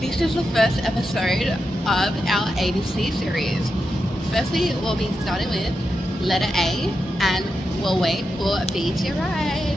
This is the first episode of our ABC series. Firstly, we'll be starting with letter A and we'll wait for B to arrive.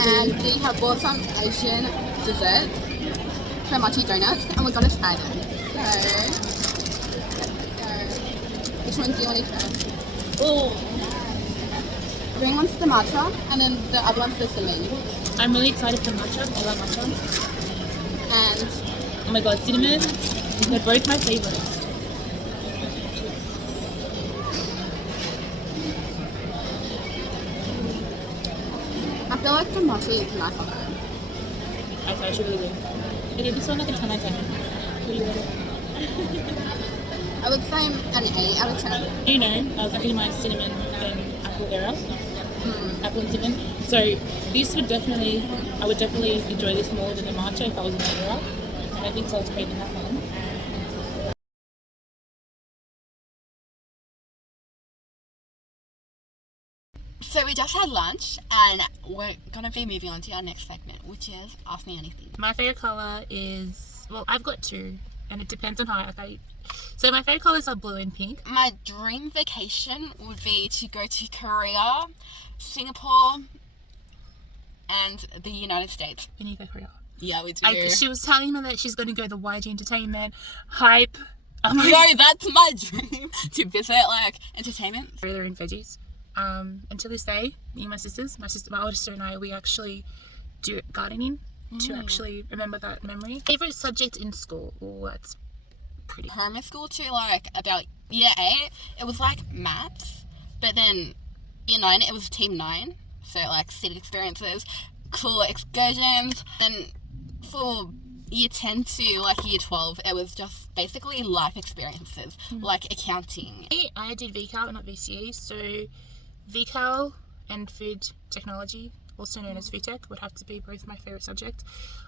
And we have bought some Asian desserts, Demochi donuts, and we're gonna try them. So which one do you want to try? Oh, Green one's the matcha, and then the other one's the cinnamon. I'm really excited for matcha. I love matcha. And Oh my god, cinnamon. They're both my favorites. I feel like the matcha is nicer. I thought I should really do. Okay, this one like a 10 out of 10. What do you rate it? I would say an 8 out of 10. You know, I was looking at my cinnamon and apple era. Apple and cinnamon. So this would definitely, I would definitely enjoy this more than the matcha if I was in that era. And I think so I was craving that one. So we just had lunch and we're gonna be moving on to our next segment, which is Ask Me Anything. My favorite color is, well, I've got two, and it depends on how I. So my favorite colors are blue and pink. My dream vacation would be to go to Korea, Singapore, and the United States. Can you go Korea? Yeah, we do. She was telling me that she's going to go to the YG Entertainment hype. No, that's my dream, to visit like entertainment. They're in veggies. And to this day, me and my my older sister and I, we actually do gardening to actually remember that memory. Favorite subject in school? Oh, that's pretty. Primary school to like about year 8, it was like maths, but then year 9 it was team 9, so like city experiences, cool excursions, and for year 10 to like year 12, it was just basically life experiences, like accounting. I did VCAL, not VCE. So VCAL and food technology, also known as food tech, would have to be both my favorite subject.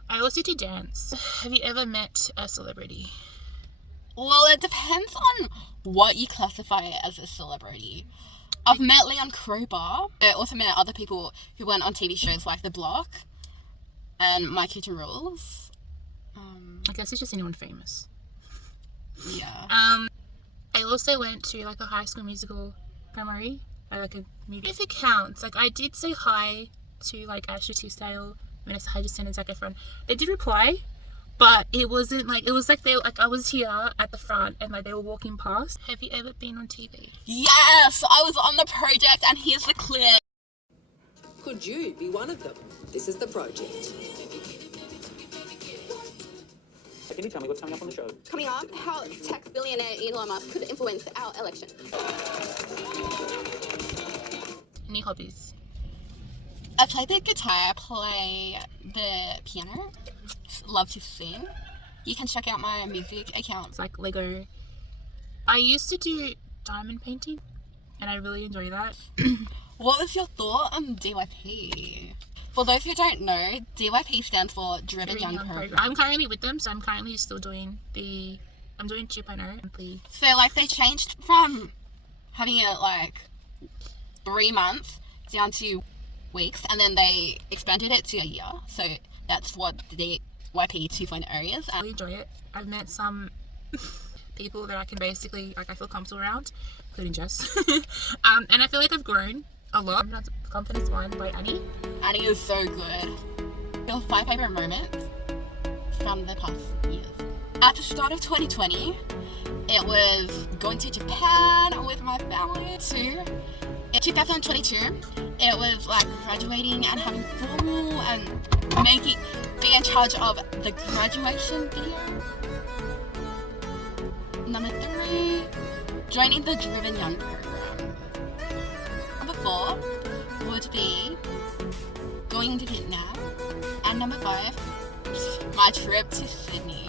I also did dance. Have you ever met a celebrity? Well, it depends on what you classify as a celebrity. I've met Leon Crowbar. I also met other people who went on TV shows like The Block and My Kitchen Rules. I guess it's just anyone famous. Yeah. I also went to like a High School Musical primary, like a movie. If it counts, like I did say hi to like Ashley Tisdale, Vanessa Hudson, and Zac Efron. They did reply, but it wasn't like, it was like they like I was here at the front and like they were walking past. Have you ever been on TV? Yes, I was on the project, and here's the clip. Could you be one of them? This is the project. Can you tell me what's coming up on the show? Coming up, how tech billionaire Elon Musk could influence our election. Any hobbies? I play the guitar, I play the piano, love to sing. You can check out my music account. It's like Lego. I used to do diamond painting and I really enjoy that. What was your thought on DYP? For those who don't know, DYP stands for Driven Young Program. I'm currently with them, so I'm currently still doing I'm doing 2.0. So like they changed from having it like 3 months down to weeks, and then they expanded it to a year. So that's what the DYP 2.0 is. I really enjoy it. I've met some people that I can basically, like I feel comfortable around, including Jess. And I feel like I've grown a lot. Confidence 1 by Annie. Annie is so good. Your 5 favorite moments from the past years. At the start of 2020, it was going to Japan with my family too. In 2022, it was like graduating and having formal and being in charge of the graduation video. Number 3, joining the Driven Young program. Number 4 would be going to Vietnam. And number 5, my trip to Sydney.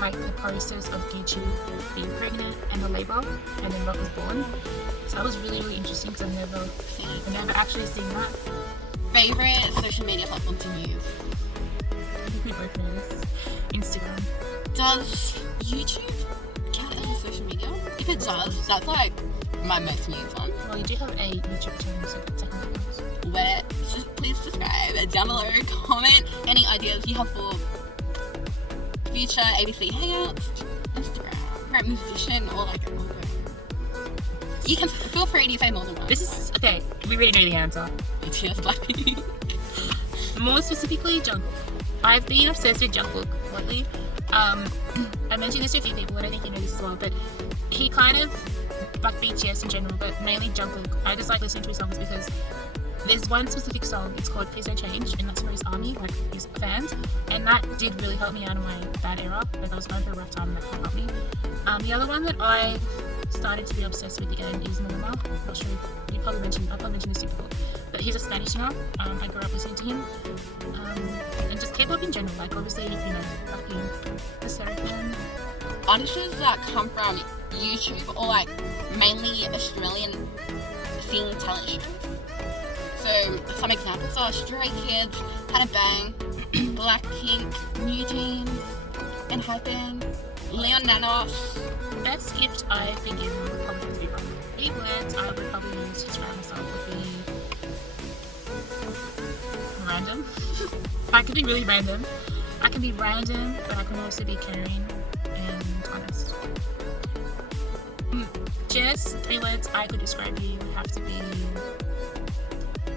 Like the process of Gucci being pregnant and the labour, and then Rock was born. So that was really, really interesting because I've never actually seen that. Favorite social media platform to use? I think we both know this. Instagram. Does YouTube count as a social media? If it does, that's like my most used one. Well, you do have a YouTube channel, so that technically counts. Where, please subscribe down below, comment any ideas you have for future ABC Hangouts, Instagram, favorite musician, or like you can feel free to say more than one. This is, okay, we already know the answer. BTS, BLACKPINK. More specifically, JUNGKOOK. I've been obsessed with JUNGKOOK lately. I mentioned this to a few people, and I think you know this as well, but he kind of, like BTS in general, but mainly JUNGKOOK, I just like listening to his songs because there's one specific song, it's called Please Don't Change, and that's for his army, like his fans, and that did really help me out of my bad era. Like I was going through a rough time and that helped me. The other one that I started to be obsessed with again is Norma. I'm not sure if I probably mentioned this to you before, but he's a Spanish singer. I grew up listening to him, and just K-pop in general, like obviously, you know, BLACKPINK, the Seraphim. Artists that come from YouTube or like mainly Australian singing talent shows. So some examples are Stray Kids, Had a Bang, BLACKPINK, New Jeans, and Hypen, Leon NANOS. The best gift I've been given would probably be from 8 words I would probably use to describe myself would be random. I can be really random. I can be random, but I can also be caring and honest. Just 3 words I could describe you would have to be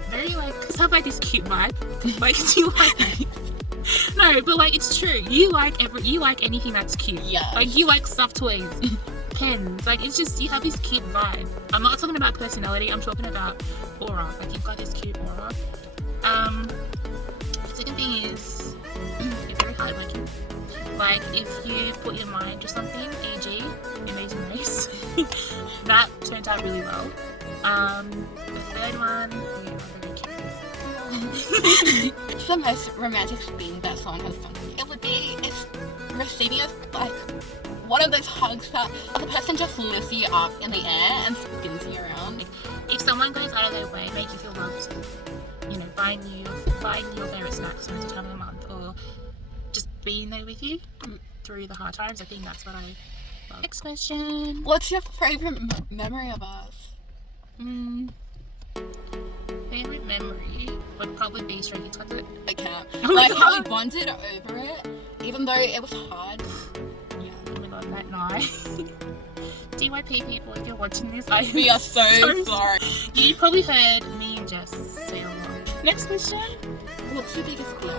very like, cause I have like this cute vibe. Like, do you like? No, but like it's true. You like anything that's cute. Yeah. Like you like stuffed toys, pens. Like it's just you have this cute vibe. I'm not talking about personality. I'm talking about aura. Like you've got this cute aura. The second thing is you're very hardworking. Like if you put your mind to something, e.g., Amazing Race, that turned out really well. The third one, you are very curious. It's the most romantic thing that someone has done to you. It would be if receiving like one of those hugs that the person just lifts you up in the air and spins you around. If someone goes out of their way, make you feel loved, you know, buying your favourite snacks at the time of the month, or just being there with you through the hard times, I think that's what I love. Next question. What's your favourite memory of us? Favourite memory would probably be Stray Kids concert. I can't. Oh my Like how we God. bonded over it, even though it was hard. Yeah. Oh my god, that night. DYP people, if you're watching this, I We are so sorry. You probably heard me and Jess say a lot. Next question. What's your biggest fear?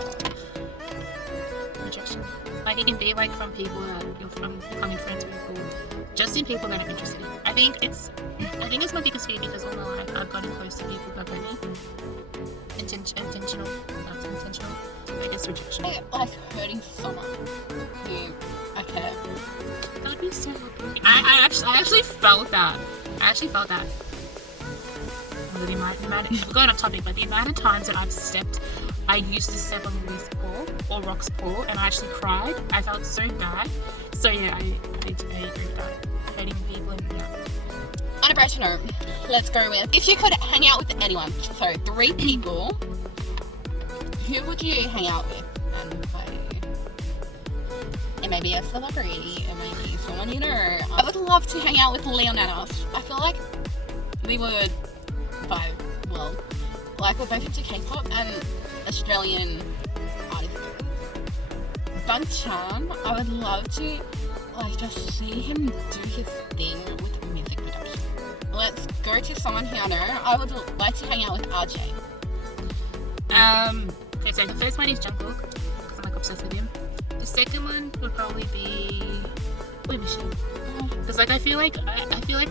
Rejection. Like it can be like from people that you're from becoming friends with, or just in people that I'm interested in. I think it's my biggest fear because all my life I've gotten close to people who have hurt me. Intentional. That's intentional. I guess rejection. I like hurting someone who I care. That would be so happy. I actually felt that. Well, the amount we're going off topic, but the amount of times that I used to step on Louis' paw or Rock's paw, and I actually cried. I felt so bad. So yeah, I agree with that. Hurting people and yeah. On a brighter note, let's go with if you could hang out with anyone. So 3 people. Who would you hang out with and why? It may be a celebrity, it may be someone you know. I would love to hang out with LEEA NANOS. I feel like we would vibe well. Like we're both into K-pop and Australian artists. Bang Chan, I would love to like just see him do his thing with music production. Let's go to someone who I know. I would like to hang out with RJ. Okay, so the first one is JUNGKOOK, because I'm like obsessed with him. The second one would probably be Mishy, because like I feel like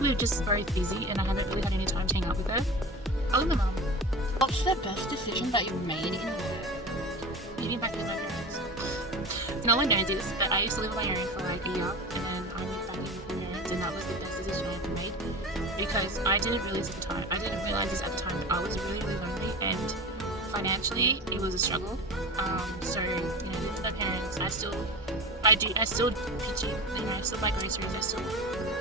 we're just very busy and I haven't really had any time to hang out with her. Oh, my mum. What's the best decision that you've made in your life? Moving back with my parents. No one knows this, but I used to live on my own for like a year, and then I moved back in with my parents, and that was the best decision I ever made, because I didn't realize this at the time, but I was really, really lonely, and financially it was a struggle. So you know, living with my parents, I still pitch in, you know, I still buy groceries, I still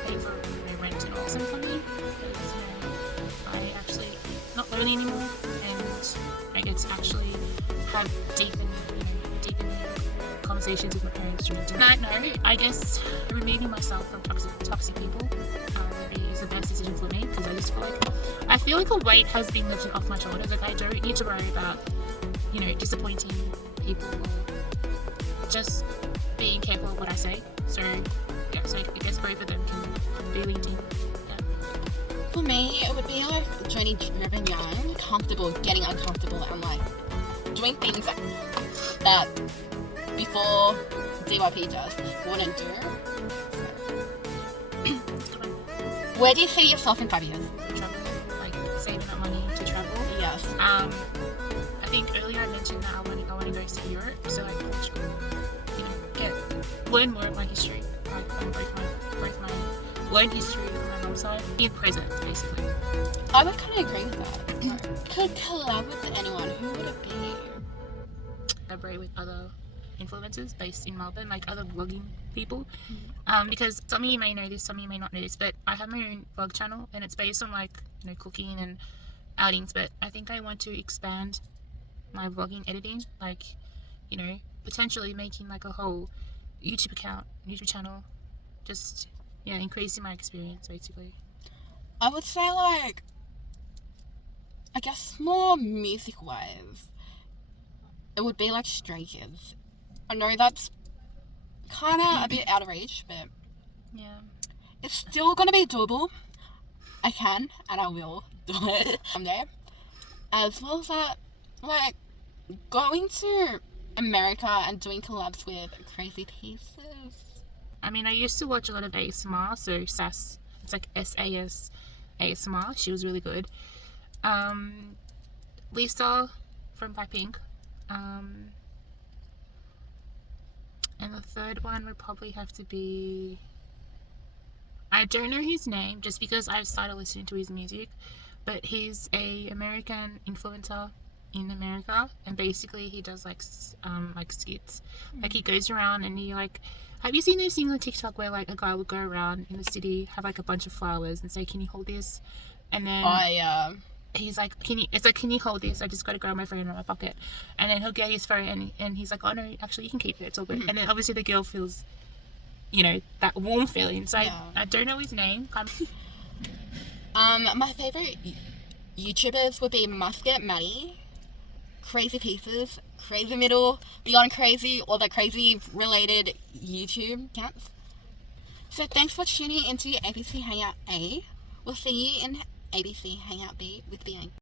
pay for rent and all. So for me, because you know, I actually not lonely anymore, and I get to actually have deep conversations with my parents during dinner. On that note, I guess removing myself from toxic people is the best decision for me, because I feel like a weight has been lifted off my shoulders. Like I don't need to worry about, you know, disappointing people or just being careful of what I say. So yeah, so I guess both of them can be linked in. Yeah. For me, it would be like journey driven young, comfortable, getting uncomfortable, and like doing things that before DYP just wouldn't do. Where do you see yourself in 5 years? Travel, like saving up money to travel. Yes. I think earlier I mentioned that I want to go to Europe, so like Portugal, you know, learn more of my history, like both my learn history from my mom's side, be present basically. I would kind of agree with that. Could collab with anyone, who would it be? Collaborate with other influencers based in Melbourne, like other vlogging people, because some of you may know this, some of you may not know this, but I have my own vlog channel and it's based on like, you know, cooking and outings, but I think I want to expand my vlogging editing, like, you know, potentially making like a whole YouTube channel, just yeah, increasing my experience basically. I would say like, I guess more music wise, it would be like Stray Kids. I know that's kind of a bit out of reach, but Yeah. it's still gonna be doable. I can and I will do it someday. As well as that, like going to America and doing collabs with Crazy Pieces. I mean, I used to watch a lot of ASMR, so SAS, it's like SAS ASMR. She was really good. Lisa from BLACKPINK. And the third one would probably have to be, I don't know his name just because I've started listening to his music, but he's a American influencer in America, and basically he does like skits. Like he goes around and he like, have you seen those things on TikTok where like a guy will go around in the city, have like a bunch of flowers and say, can you hold this? And then he's like, can you hold this? I just got to grab my phone in my pocket. And then he'll get his phone and he's like, oh no, actually you can keep it, it's all good. And then obviously the girl feels, you know, that warm feeling. So I don't know his name. My favorite YouTubers would be Maskit Mati, Crazy Pieces, Crazy Middle, Beyond Crazy, or the crazy related YouTube accounts. So thanks for tuning into ABC Hangout A. We'll see you in ABC Hangout B with Bianca.